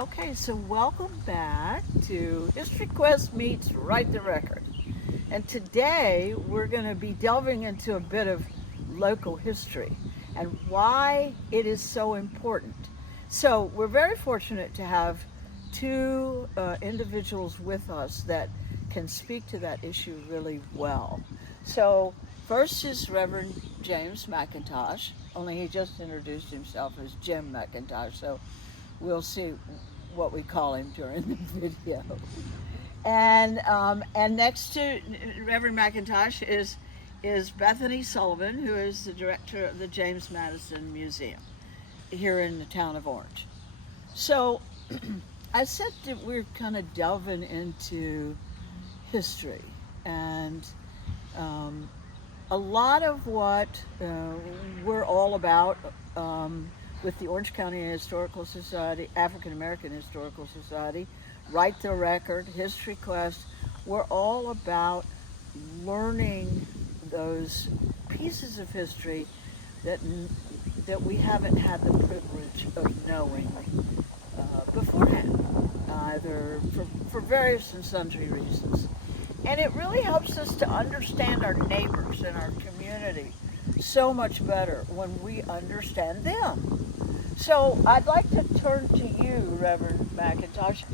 Okay, so welcome back to History Quest meets Write the Record. And today we're going to be delving into a bit of local history and why it is so important. So we're very fortunate to have two individuals with us that can speak to that issue really well. So first is Reverend James McIntosh, only he just introduced himself as Jim McIntosh, so we'll see what we call him during the video. And next to Reverend McIntosh is Bethany Sullivan, who is the director of the James Madison Museum here in the town of Orange. So I said that we're kind of delving into history, and a lot of what we're all about with the Orange County Historical Society, African American Historical Society, Write the Record, History Quest, we're all about learning those pieces of history that we haven't had the privilege of knowing beforehand, either for various and sundry reasons. And it really helps us to understand our neighbors and our community so much better when we understand them. So I'd like to turn to you, Reverend McIntosh.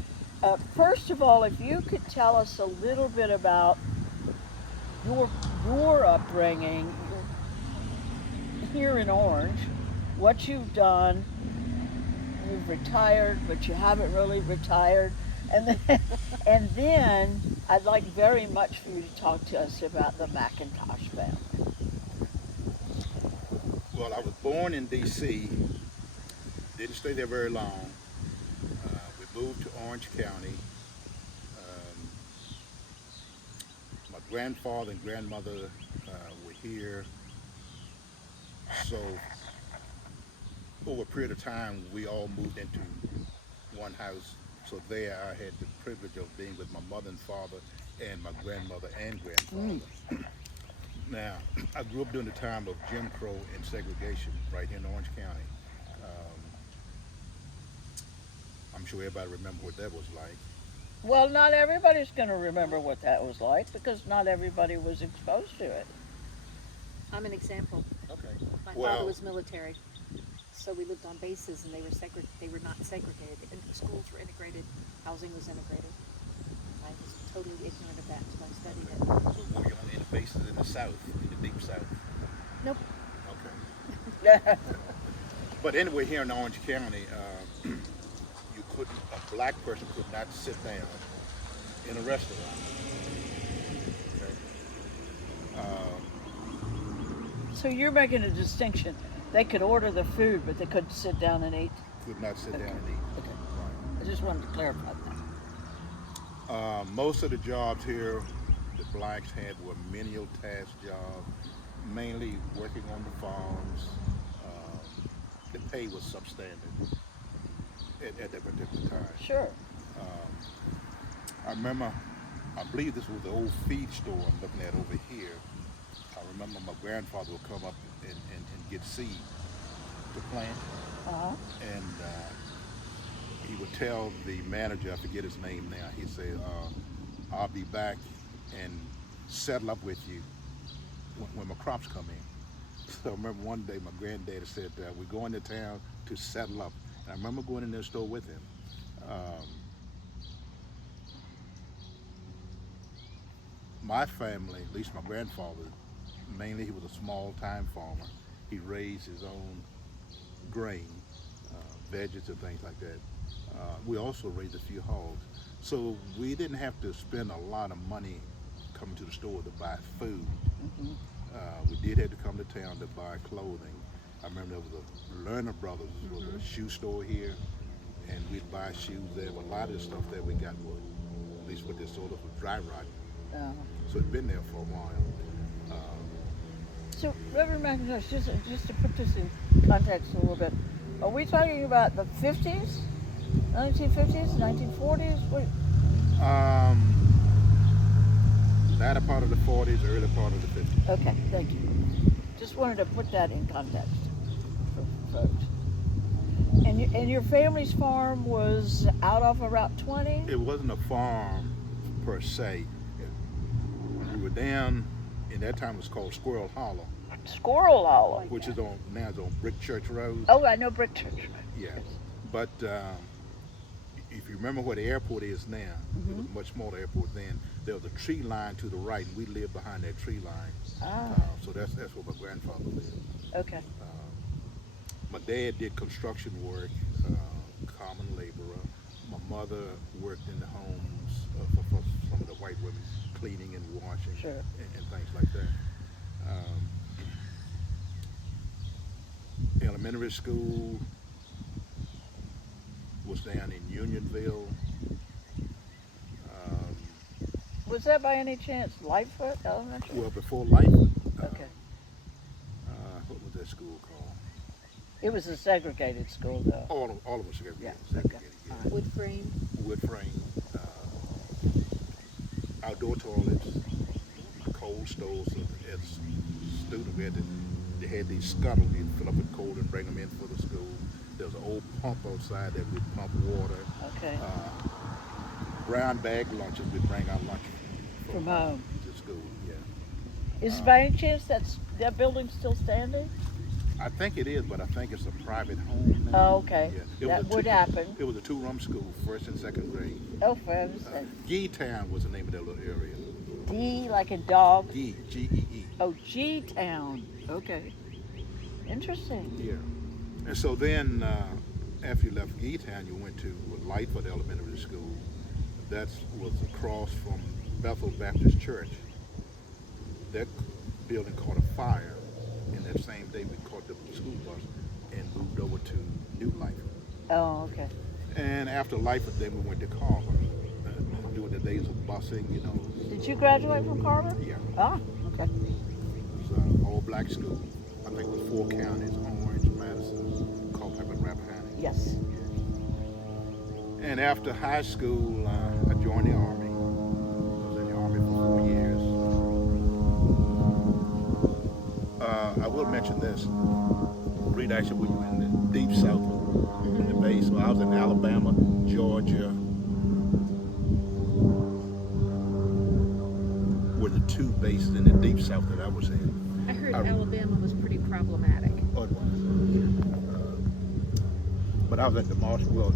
First of all, if you could tell us a little bit about your upbringing here in Orange, what you've done. You've retired, but you haven't really retired. And then I'd like very much for you to talk to us about the McIntosh family. Well, I was born in D.C., didn't stay there very long. We moved to Orange County. My grandfather and grandmother were here. So over a period of time, we all moved into one house. So there I had the privilege of being with my mother and father and my grandmother and grandfather. Now, I grew up during the time of Jim Crow and segregation right here in Orange County. I'm sure everybody remember what that was like. Well, not everybody's going to remember what that was like because not everybody was exposed to it. I'm an example. Okay. My Well- father was military, so we lived on bases, and they were not segregated. And the schools were integrated, housing was integrated. I was totally ignorant of that until I studied it. Were you on any bases in the South, in the deep South? Nope. Okay. But anyway, here in Orange County, a black person could not sit down in a restaurant. Okay. So you're making a distinction. They could order the food, but they couldn't sit down and eat. Could not sit down and eat. Okay. I just wanted to clarify that. Most of the jobs here the blacks had were menial task jobs, mainly working on the farms. The pay was substandard at that particular time. Sure. I remember, I believe this was the old feed store I'm looking at over here. I remember my grandfather would come up and get seed to plant. Uh-huh. And he would tell the manager, I forget his name now, he'd say, I'll be back and settle up with you when my crops come in. So I remember one day my granddaddy said, we're going to town to settle up. And I remember going in their store with him. My family, at least my grandfather, mainly he was a small-time farmer. He raised his own grain, veggies and things like that. We also raised a few hogs. So we didn't have to spend a lot of money coming to the store to buy food. Mm-hmm. We did have to come to town to buy clothing. I remember there was a Lerner Brothers, was a shoe store here, and we'd buy shoes there. But a lot of the stuff that we got was, at least what they sold us, was dry rot. So it'd been there for a while. So, Reverend McIntosh, just to put this in context a little bit, are we talking about the 50s, 1950s, 1940s? What? Latter part of the 40s, early part of the 50s. Okay, thank you. Just wanted to put that in context for folks. And your family's farm was out off of Route 20? It wasn't a farm per se. We were down, in that time it was called Squirrel Hollow, Squirrel Hollow. which is on, now it's on Brick Church Road. Oh, I know Brick Church. Yeah. But if you remember where the airport is now, it was a much smaller airport then. There was a tree line to the right, and we lived behind that tree line. Ah, So that's where my grandfather lived. okay. My dad did construction work, common laborer. My mother worked in the homes for some of the white women, cleaning and washing Sure. and things like that. Elementary school was down in Unionville. Was that by any chance Lightfoot Elementary? Well, before Lightfoot, Okay. what was that school called? It was a segregated school, though. All of us segregated. Yeah, segregated, okay. yeah. All right. Wood frame. Wood frame, outdoor toilets, cold stoves. So as a student, they had these scuttles. You'd fill up with coal and bring them in for the school. There was an old pump outside that would pump water. Okay. Brown bag lunches. We'd bring our lunch From home. to school. Yeah, Is by any chance that building still standing? I think it is, but I think it's a private home now. Oh, okay. Yeah. It That was a would happen. It was a two-room school, first and second grade. Oh, for heaven's sake. Gee-Town was the name of that little area. D like a dog. G-E-E. Oh, G-Town. Okay. Interesting. Yeah. And so then, after you left Gee-Town, you went to Lightfoot Elementary School. That was across from Bethel Baptist Church. That building caught a fire. And that same day, we caught the school bus and moved over to New Lightfoot. Oh, okay. And after Lightfoot, then we went to Carver. During the days of busing, you know. Did you graduate from Carver? Yeah. Ah, okay. It was an all-black school. I think it was 4 counties: Orange, Madison, Culpeper, and Rappahannock. Yes. And after high school, I joined the Army. I was in the Army for 4 years. I will mention this. Reed, actually, we were in the deep south in the base. So I was in Alabama, Georgia. Were the 2 bases in the deep south that I was in. I heard I- Alabama was pretty problematic. Oh, it was. But I was at the Marshall. Well,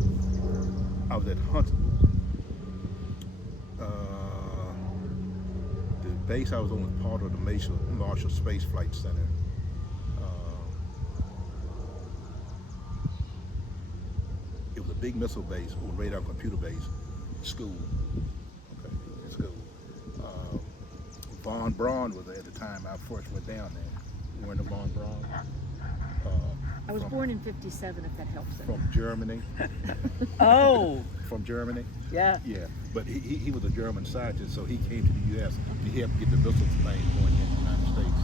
I was at Hunt. The base I was on was part of the Marshall Space Flight Center. It was a big missile base, or radar computer base, school. Okay, school. Von Braun was there at the time I first went down there. Werner von Braun. I was from- born in '57, if that helps. It. From Germany. Oh, From Germany. yeah. Yeah, but he was a German scientist, so he came to the U.S. to help get the missile plane going in the United States.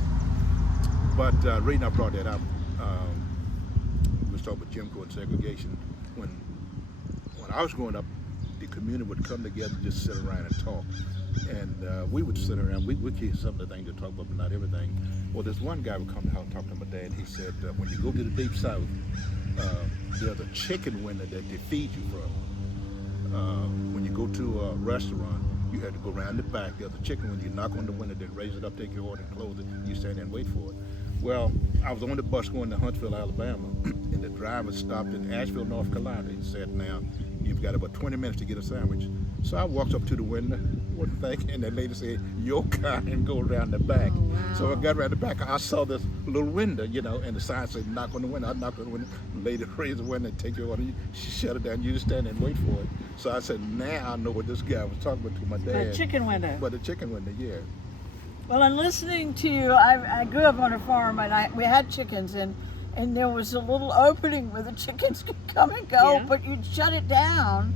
But the reason I brought that up, we was talking about Jim Crow and segregation. When I was growing up, the community would come together and just sit around and talk. And we would sit around, we'd keep some of the things to talk about, but not everything. Well, this one guy would come to the house and talk to my dad. He said, when you go to the Deep South, there's a chicken window that they feed you from. When you go to a restaurant, you have to go around the back. There's a chicken window. You knock on the window, they raise it up, take your order, and close it. You stand there and wait for it. Well, I was on the bus going to Huntsville, Alabama, and the driver stopped in Asheville, North Carolina. He said, now, you've got about 20 minutes to get a sandwich. So I walked up to the window, wasn't thinking, and that lady said, your kind, and go around the back. Oh, wow. So I got around the back. I saw this little window, you know, and the sign said, knock on the window. I knocked on the window. The lady raised the window and take your order. She shut it down. You just stand there and wait for it. So I said, now I know what this guy was talking about to my dad. A chicken window. But the chicken window, yeah. Well, in listening to you, I grew up on a farm, and we had chickens, and there was a little opening where the chickens could come and go, Yeah. but you'd shut it down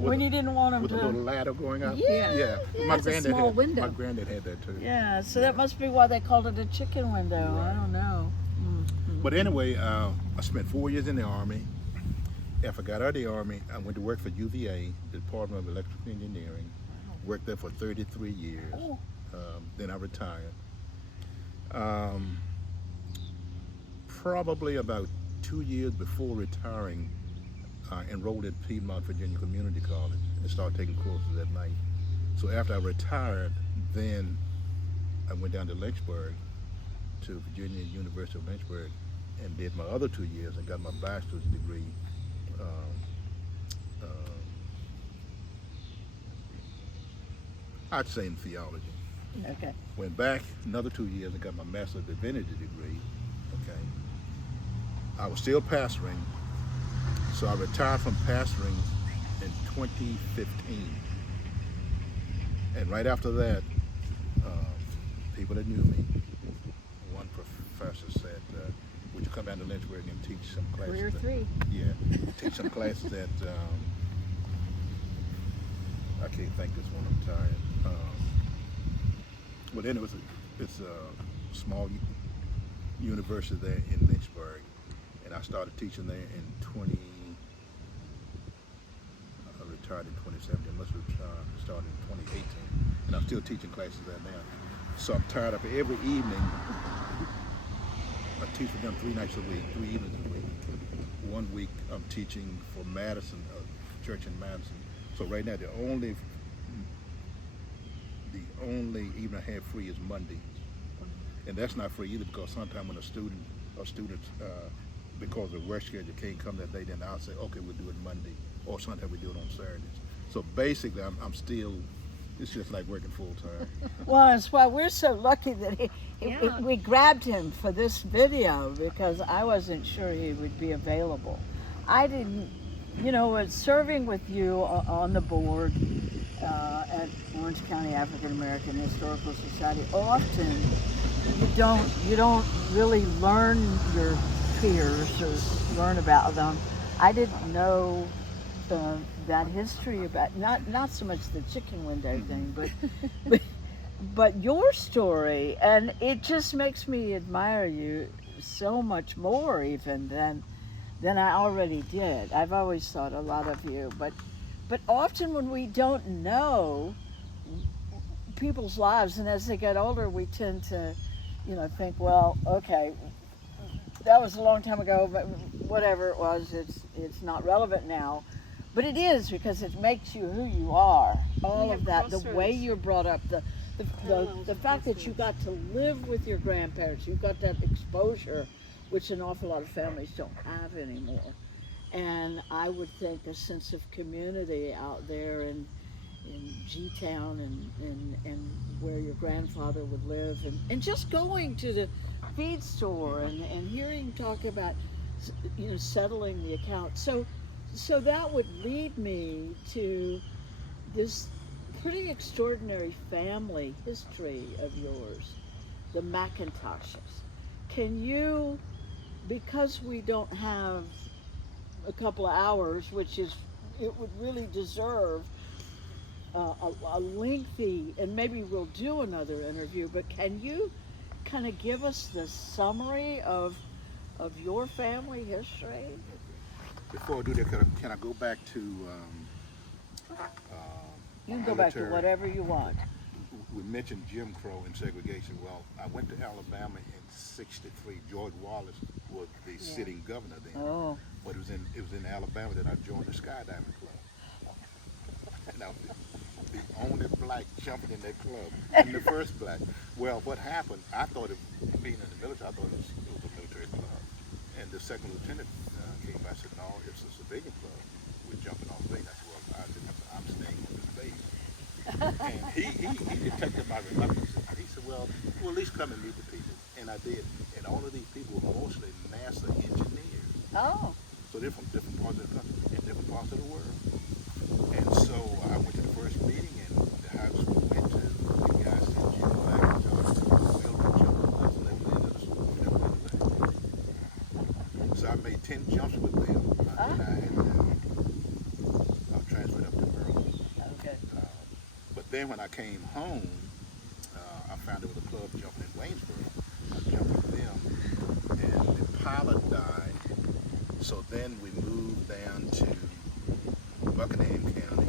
when you didn't want them With to. a little ladder going up. Yeah, Yeah. yeah, My it's a granddad small had, window. My granddad had that too. Yeah, so that must be why they called it a chicken window. I don't know. But anyway, I spent 4 years in the Army. After I got out of the Army, I went to work for UVA, Department of Electrical Engineering. Worked there for 33 years. Oh. Then I retired. Probably about 2 years before retiring, I enrolled at Piedmont Virginia Community College and started taking courses at night. So after I retired, then I went down to Lynchburg, to Virginia University of Lynchburg, and did my other 2 years and got my bachelor's degree. Um, I'd say in theology. Okay. Went back another 2 years and got my master's of divinity degree. Okay. I was still pastoring, so I retired from pastoring in 2015. And right after that, people that knew me, one professor said, would you come down to Lynchburg and teach some classes? Career three. Yeah, teach some classes at, I can't think this one, I'm tired. Well, then it's a small university there in Lynchburg, and I started teaching there in I retired in 2017, must have started in 2018, and I'm still teaching classes there now. So I'm tired of it. Every evening, I teach for them 3 nights a week, 3 evenings a week. 1 week I'm teaching for Madison, church in Madison. So right now the only evening I have free is Monday, and that's not free either, because sometimes when a student or students because of work schedule can't come that day, then I'll say, okay, we'll do it Monday, or sometimes we do it on Saturdays. So basically I'm still, it's just like working full time. Well, that's why we're so lucky that Yeah. we grabbed him for this video, because I wasn't sure he would be available. I didn't, serving with you on the board at Orange County African American Historical Society, often you don't really learn your peers or learn about them. I didn't know that history about not so much the chicken window thing, but your story, and it just makes me admire you so much more even than I already did. I've always thought a lot of you, but often when we don't know people's lives, and as they get older, we tend to, think, well, okay, that was a long time ago, but whatever it was, it's not relevant now. But it is, because it makes you who you are. All of that, the way you're brought up, the fact that you got to live with your grandparents, you got that exposure, which an awful lot of families don't have anymore. And I would think a sense of community out there in G-Town and where your grandfather would live, and just going to the feed store and hearing talk about, settling the account. So that would lead me to this pretty extraordinary family history of yours, the McIntoshes. Can you, because we don't have a couple of hours, it would really deserve a lengthy, and maybe we'll do another interview, but can you kind of give us the summary of your family history? Before I do that, can I go back to You can go back to military? whatever you want. We mentioned Jim Crow and segregation. Well, I went to Alabama in '63. George Wallace was the sitting governor then. Oh. But it was in Alabama that I joined the skydiving club. And I was the only black jumping in that club, and the first black. Well, what happened? I thought being in the military, I thought it was a military club. And the second lieutenant came by and said, no, it's a civilian club. We're jumping off base. I said, well, I'm staying on this base. And he detected my reluctance. He said, well, at least come and meet the people. And I did. And all of these people were mostly NASA engineers. Oh. So they're from different parts of the country and different parts of the world. And so I went to the first meeting, and the high school went to, the guy said, Jim McIntosh, we'll be jumping us, and that was the end of the school. We never went back. So I made 10 jumps with them. And I was transferred up to Maryland. Okay. But then when I came home, I found there was a club jumping in Waynesboro. I jumped with them, and the pilot died. So then we moved down to Buckingham County,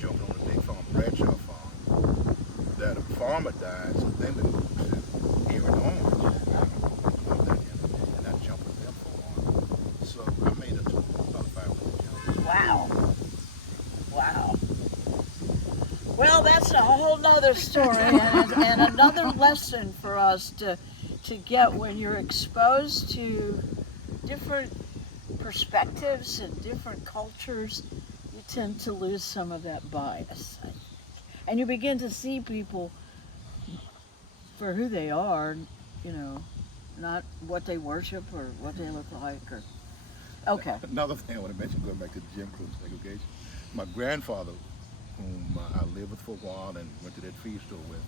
jumped on a big farm, Bradshaw Farm. That a farmer died, so then we moved to here in Orange, and I jumped with them for a while. another story and another lesson for us to get when you're exposed to different perspectives and different cultures. You tend to lose some of that bias, I think. And you begin to see people for who they are, you know, not what they worship or what they look like. Or okay. Another thing I want to mention, going back to the Jim Crow segregation, my grandfather, whom I lived with for a while and went to that feed store with,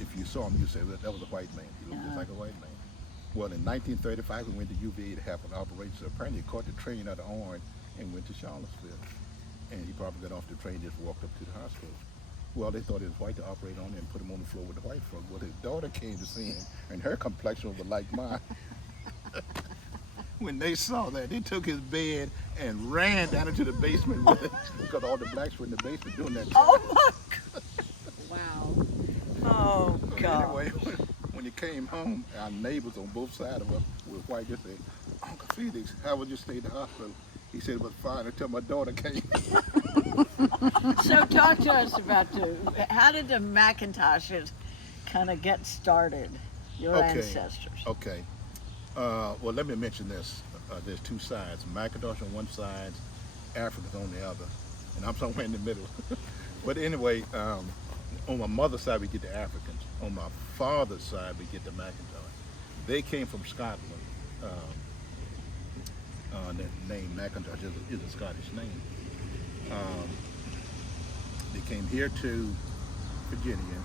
if you saw him, you'd say that was a white man. He looked just like a white man. Well, in 1935, we went to UVA to have an operation. So apparently, he caught the train out of Orange and went to Charlottesville. And he probably got off the train, just walked up to the hospital. Well, they thought it was white to operate on him and put him on the floor with the white folk. Well, his daughter came to see him, and her complexion was like mine. When they saw that, they took his bed and ran down into the basement with it because all the blacks were in the basement doing that. Oh my God. Wow. Oh God. Anyway, when he came home, our neighbors on both sides of us were white. They said, "Uncle Felix, how would you stay in the hospital?" He said it was fine until my daughter came. So talk to us about how did the McIntoshes kind of get started, your ancestors? Okay. Well, let me mention this. There's two sides. McIntosh on one side, Africans on the other, and I'm somewhere in the middle. But anyway, on my mother's side, we get the Africans. On my father's side, we get the McIntosh. They came from Scotland. The name McIntosh is a Scottish name. They came here to Virginia.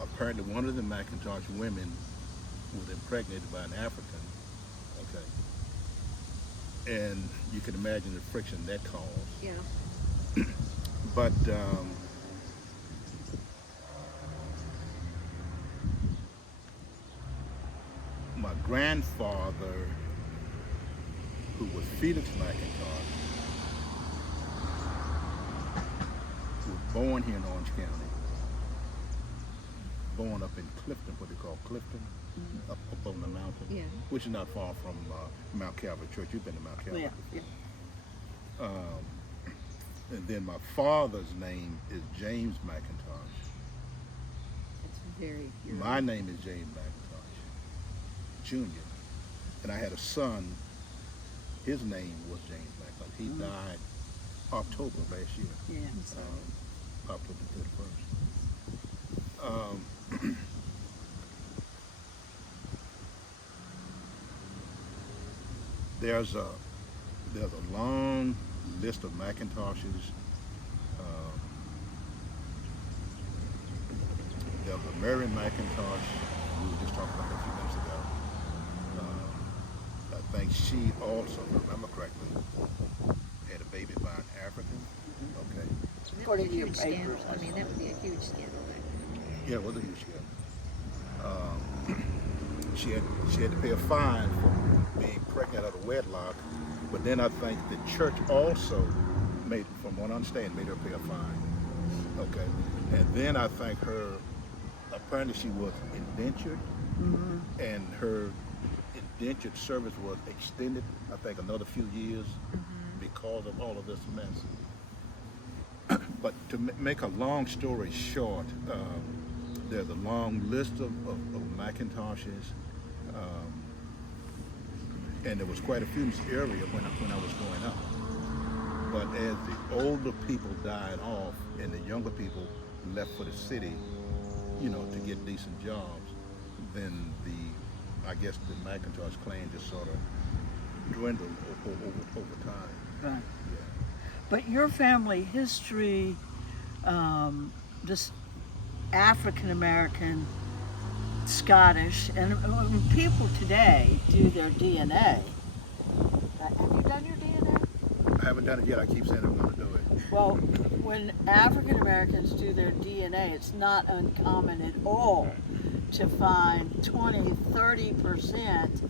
Apparently, one of the McIntosh women was impregnated by an African. Okay. And you can imagine the friction that caused. Yeah. But my grandfather, who was Felix McIntosh, was born here in Orange County, born up in Clifton, what they call Clifton, up on the mountain, Yeah. which is not far from Mount Calvary Church. You've been to Mount Calvary Yeah. before. And then my father's name is James McIntosh. It's very. My name is James McIntosh, Jr. And I had a son, his name was James McIntosh. He died October last year, Yeah. October 31st. There's a long list of McIntoshes. There was a Mary McIntosh we were just talking about a few minutes ago. I think she also, if I remember correctly, had a baby by an African. Okay. According to your Huge scandal. papers, I mean, that would be a huge scandal. Yeah, it was a huge scandal. She had to pay a fine for being pregnant out of wedlock, but then I think the church also made, from what I understand, made her pay a fine. Okay, and then I think apparently she was indentured, and her indentured service was extended, I think, another few years because of all of this mess. But to make a long story short, there's a long list of McIntoshes, and there was quite a few in this area when I was growing up. But as the older people died off and the younger people left for the city, to get decent jobs, then I guess the McIntosh clan just sort of dwindled over time. Right. Yeah. But your family history, this African American, Scottish, and when people today do their DNA. Have you done your DNA? I haven't done it yet. I keep saying I'm going to do it. Well, when African Americans do their DNA, it's not uncommon at all to find 20-30%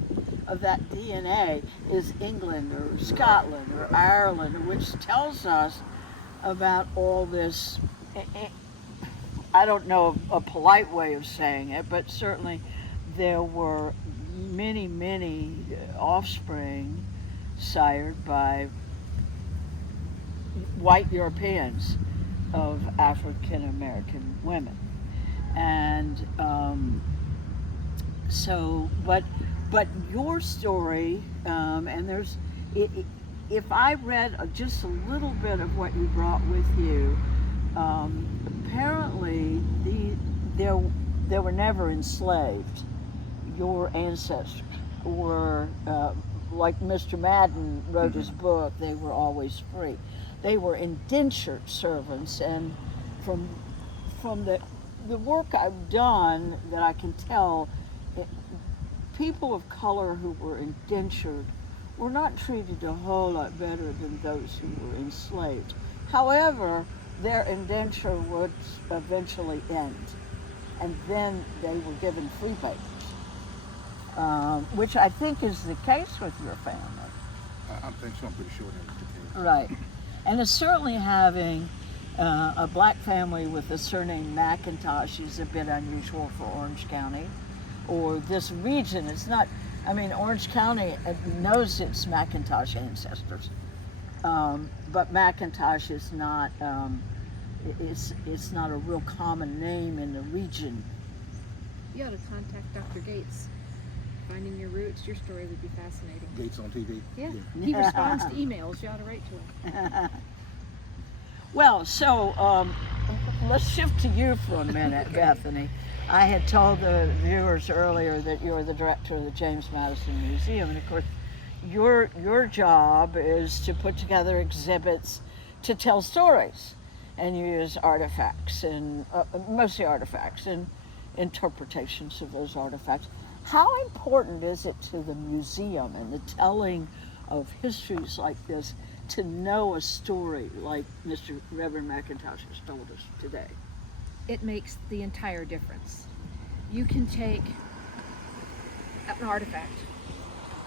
of that DNA is England or Scotland or Ireland, which tells us about all this. I don't know a polite way of saying it, but certainly there were many offspring sired by white Europeans of African American women. And but your story, and if I read just a little bit of what you brought with you, apparently they were never enslaved. Your ancestors were, like Mr. Madden wrote his book, they were always free. They were indentured servants, and from the work I've done, that I can tell, people of color who were indentured were not treated a whole lot better than those who were enslaved. However, their indenture would eventually end, and then they were given free papers, which I think is the case with your family. I'm pretty sure that was the case. Right. And it's certainly having a black family with the surname McIntosh is a bit unusual for Orange County or this region. It's not, I mean, Orange County knows its McIntosh ancestors, but McIntosh is not, it's not a real common name in the region. You ought to contact Dr. Gates. Finding your roots, your story would be fascinating. Gates on TV. Yeah, he responds to emails. You ought to write to him. Well, so let's shift to you for a minute, Bethany. I had told the viewers earlier that you're the director of the James Madison Museum, and of course, your job is to put together exhibits to tell stories and use artifacts, and mostly artifacts and interpretations of those artifacts. How important is it to the museum and the telling of histories like this to know a story like Mr. Reverend McIntosh has told us today? It makes the entire difference. You can take an artifact,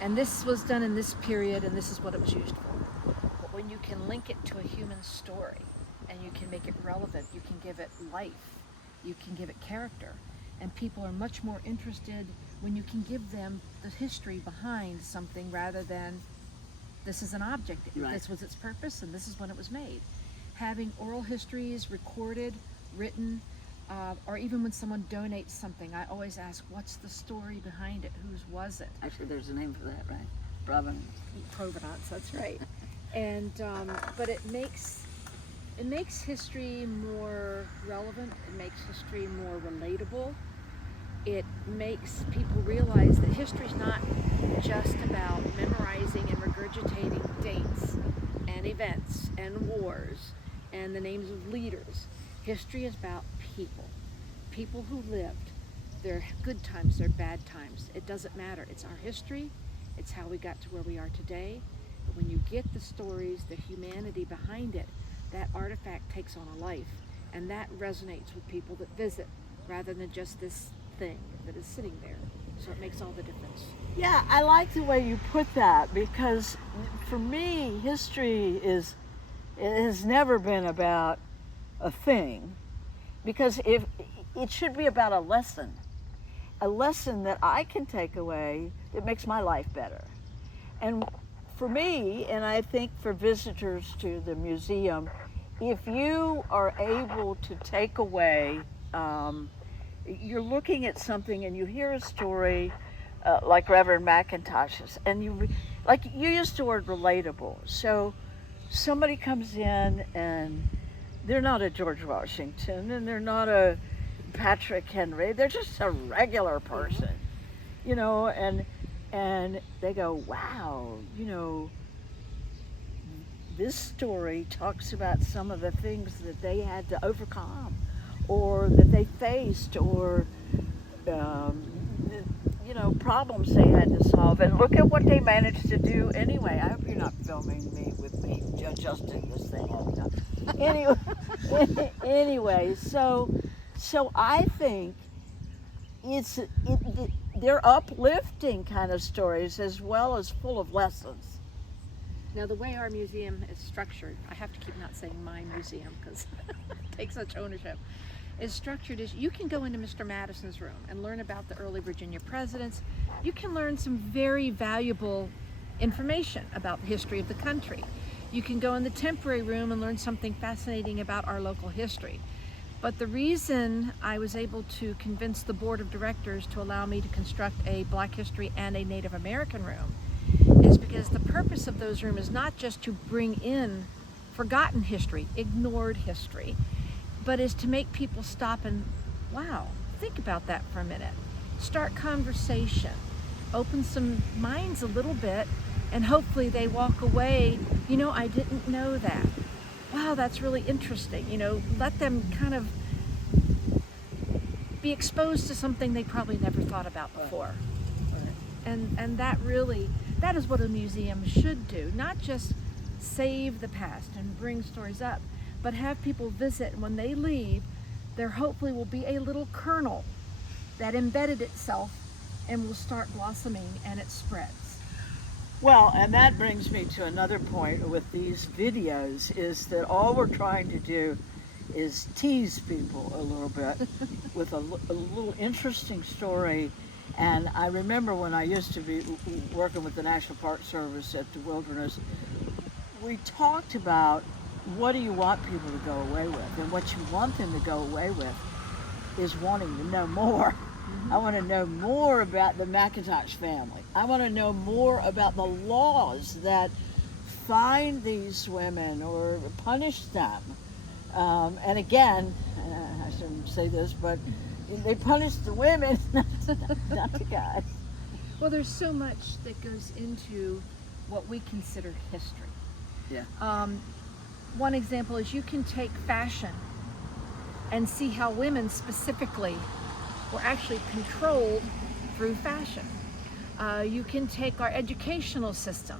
and this was done in this period, and this is what it was used for. But when you can link it to a human story, and you can make it relevant, you can give it life, you can give it character, and people are much more interested when you can give them the history behind something rather than this is an object, Right. This was its purpose, and this is when it was made. Having oral histories recorded, written, or even when someone donates something, I always ask, what's the story behind it? Whose was it? Actually, there's a name for that, right? Provenance. Provenance, that's right. And but it makes history more relevant. It makes history more relatable. It makes people realize that history's not just about memorizing and regurgitating dates and events and wars and the names of leaders. History is about people who lived their good times, their bad times. It doesn't matter. It's our history. It's how we got to where we are today. But when you get the stories, the humanity behind it, that artifact takes on a life, and that resonates with people that visit rather than just this thing that is sitting there. So it makes all the difference. Yeah, I like the way you put that, because for me, history it has never been about a thing, because if it should be about a lesson that I can take away that makes my life better. And for me, and I think for visitors to the museum, if you are able to take away, you're looking at something and you hear a story like Reverend McIntosh's, and you used the word relatable. So somebody comes in and they're not a George Washington and they're not a Patrick Henry, they're just a regular person, you know, and they go, wow, you know, this story talks about some of the things that they had to overcome or that they faced, or you know, problems they had to solve, and look at what they managed to do anyway. I hope you're not filming me with me adjusting this thing all the time. Anyway, so I think they're uplifting kind of stories as well as full of lessons. Now, the way our museum is structured, I have to keep not saying my museum because it takes such ownership, is structured is you can go into Mr. Madison's room and learn about the early Virginia presidents. You can learn some very valuable information about the history of the country. You can go in the temporary room and learn something fascinating about our local history. But the reason I was able to convince the board of directors to allow me to construct a Black History and a Native American room is because the purpose of those rooms is not just to bring in forgotten history, ignored history, but is to make people stop and, wow, think about that for a minute. Start conversation, open some minds a little bit, and hopefully they walk away, you know, I didn't know that. Wow, that's really interesting. You know, let them kind of be exposed to something they probably never thought about before. And that is what a museum should do. Not just save the past and bring stories up, but have people visit, and when they leave, there hopefully will be a little kernel that embedded itself and will start blossoming, and it spreads. Well, and that brings me to another point with these videos, is that all we're trying to do is tease people a little bit with a little interesting story. And I remember when I used to be working with the National Park Service at the Wilderness, we talked about what do you want people to go away with, and what you want them to go away with is wanting to know more. I want to know more about the McIntosh family. I want to know more about the laws that find these women or punish them. And again, I shouldn't say this, but they punish the women, not the guys. Well, there's so much that goes into what we consider history. Yeah. One example is you can take fashion and see how women specifically were actually controlled through fashion. You can take our educational system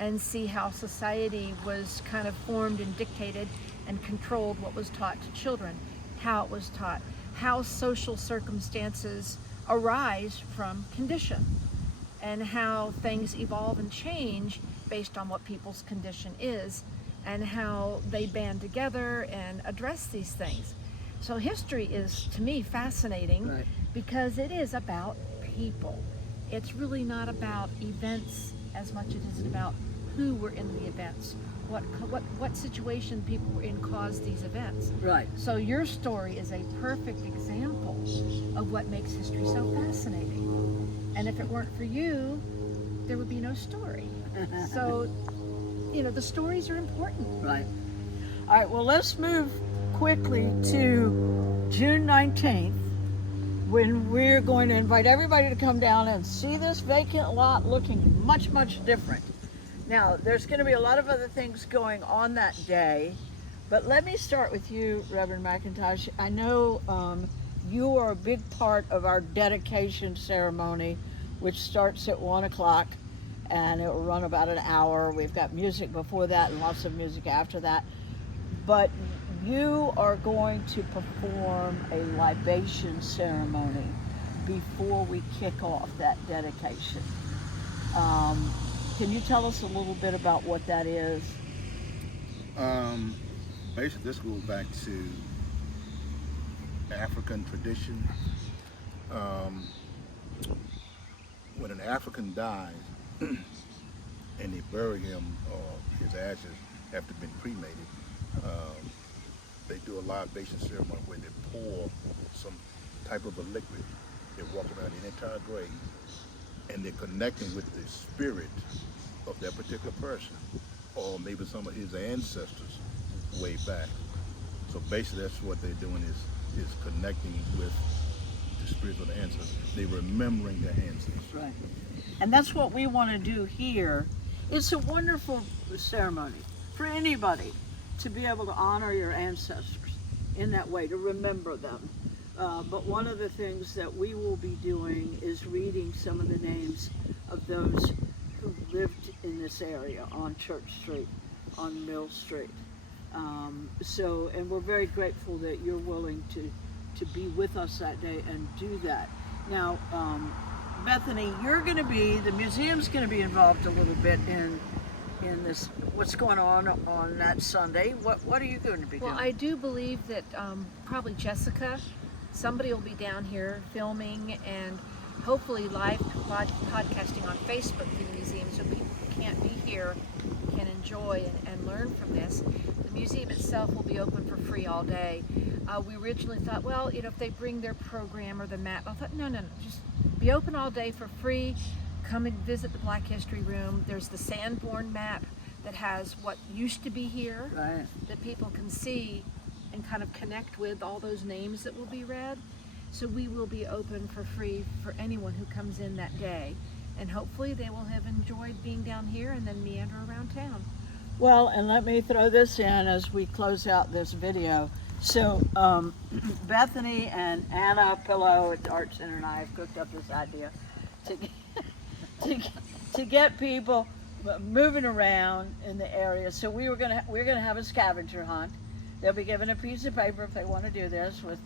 and see how society was kind of formed and dictated and controlled what was taught to children, how it was taught, how social circumstances arise from condition, and how things evolve and change based on what people's condition is, and how they band together and address these things. So history is, to me, fascinating, Right. because it is about people. It's really not about events as much as it is about who were in the events, what situation people were in caused these events. Right. So your story is a perfect example of what makes history so fascinating. And if it weren't for you, there would be no story. So, you know, the stories are important. Right. All right, well, let's move quickly to June 19th, when we're going to invite everybody to come down and see this vacant lot looking much, much different. Now, there's going to be a lot of other things going on that day, but let me start with you, Reverend McIntosh. I know you are a big part of our dedication ceremony, which starts at 1 o'clock, and it will run about an hour. We've got music before that and lots of music after that. But you are going to perform a libation ceremony before we kick off that dedication. Can you tell us a little bit about what that is? Basically, this goes back to African tradition. When an African dies and they bury him, or his ashes after being cremated, they do a libation ceremony where they pour some type of a liquid. They walk around the entire grave, and they're connecting with the spirit of that particular person, or maybe some of his ancestors way back. So basically, that's what they're doing is connecting with the spirits of the ancestors. They're remembering their ancestors. Right. And that's what we want to do here. It's a wonderful ceremony for anybody to be able to honor your ancestors in that way, to remember them. But one of the things that we will be doing is reading some of the names of those who lived in this area on Church Street, on Mill Street. And we're very grateful that you're willing to be with us that day and do that. Now, Bethany, the museum's going to be involved a little bit in this, what's going on that Sunday. What are you going to be doing? Well, I do believe that probably Jessica, somebody will be down here filming and hopefully live podcasting on Facebook for the museum so people can't be here can enjoy and learn from this. The museum itself will be open for free all day. We originally thought, well, you know, if they bring their program or the map, I thought, no, just be open all day for free. Come and visit the Black History Room. There's the Sanborn map that has what used to be here, Right. that people can see and kind of connect with all those names that will be read. So we will be open for free for anyone who comes in that day. And hopefully they will have enjoyed being down here and then meander around town. Well, and let me throw this in as we close out this video. So Bethany and Anna Pillow at the Art Center and I have cooked up this idea to get people moving around in the area. So we're gonna have a scavenger hunt. They'll be given a piece of paper if they want to do this with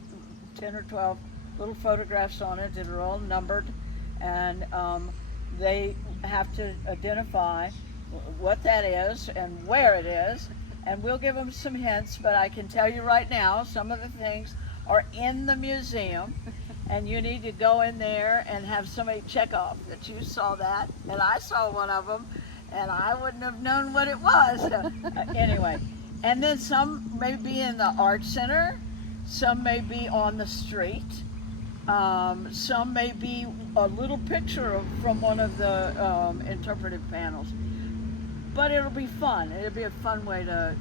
10 or 12 little photographs on it that are all numbered, and they have to identify what that is and where it is, and we'll give them some hints, but I can tell you right now some of the things are in the museum, and you need to go in there and have somebody check off that you saw that, and I saw one of them and I wouldn't have known what it was. Anyway, and then some may be in the art center, some may be on the street, some may be a little picture from one of the interpretive panels. But it'll be fun. It'll be a fun way to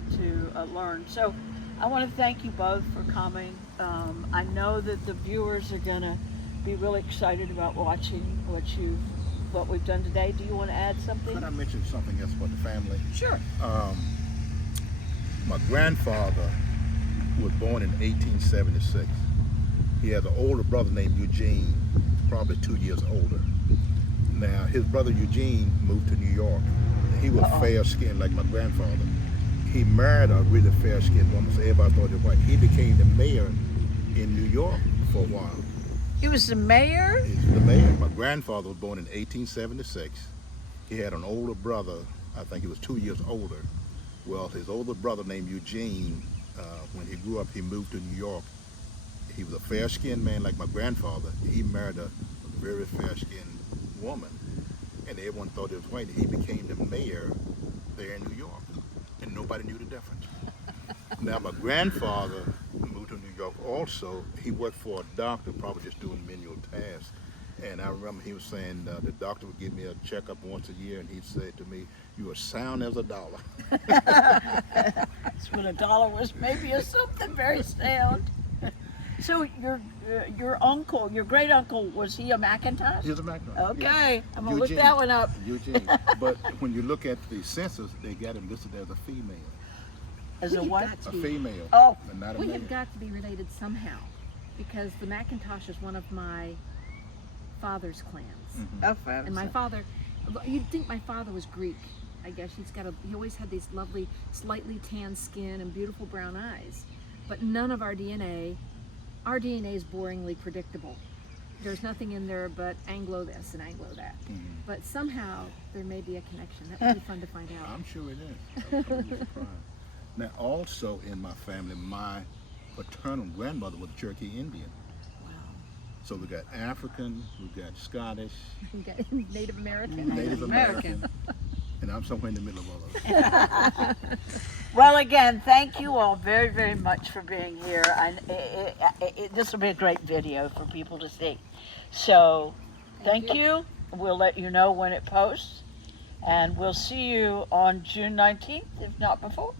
learn. So I want to thank you both for coming. I know that the viewers are going to be really excited about watching what we've done today. Do you want to add something? Could I mention something else about the family? Sure. My grandfather was born in 1876. He has an older brother named Eugene, probably 2 years older. Now, his brother Eugene moved to New York. He was fair-skinned like my grandfather. He married a really fair-skinned woman, so everybody thought he was white. He became the mayor in New York for a while. He was the mayor? He was the mayor. My grandfather was born in 1876. He had an older brother, I think he was 2 years older. Well, his older brother named Eugene, when he grew up, he moved to New York. He was a fair-skinned man like my grandfather. He married a very fair-skinned woman, and everyone thought he was white. He became the mayor there in New York, and nobody knew the difference. Now, my grandfather moved to New York also. He worked for a doctor, probably just doing manual tasks. And I remember he was saying the doctor would give me a checkup once a year, and he'd say to me, "You are sound as a dollar." That's when a dollar was maybe something very sound. So your uncle, your great uncle, was he a McIntosh? He was a McIntosh. Okay, yeah. I'm gonna look that one up. Eugene. But when you look at the census, they got him listed as a female. As a what? A female. Oh. But not a We male. have got to be related somehow, because the McIntosh is one of my father's clans. Mhm. And my father, you'd think my father was Greek. I guess he always had these lovely, slightly tanned skin and beautiful brown eyes. But none of our DNA is boringly predictable. There's nothing in there but Anglo this and Anglo that. Mhm. But somehow there may be a connection. That would be fun to find out. I'm sure it is. I'm totally surprised. Now, also in my family, my paternal grandmother was a Cherokee Indian. Wow. So we got African, we got Scottish, Okay. Native American. Native American, and I'm somewhere in the middle of all of it. Well, again, thank you all very, very much for being here. This will be a great video for people to see. So, thank you. We'll let you know when it posts, and we'll see you on June 19th, if not before.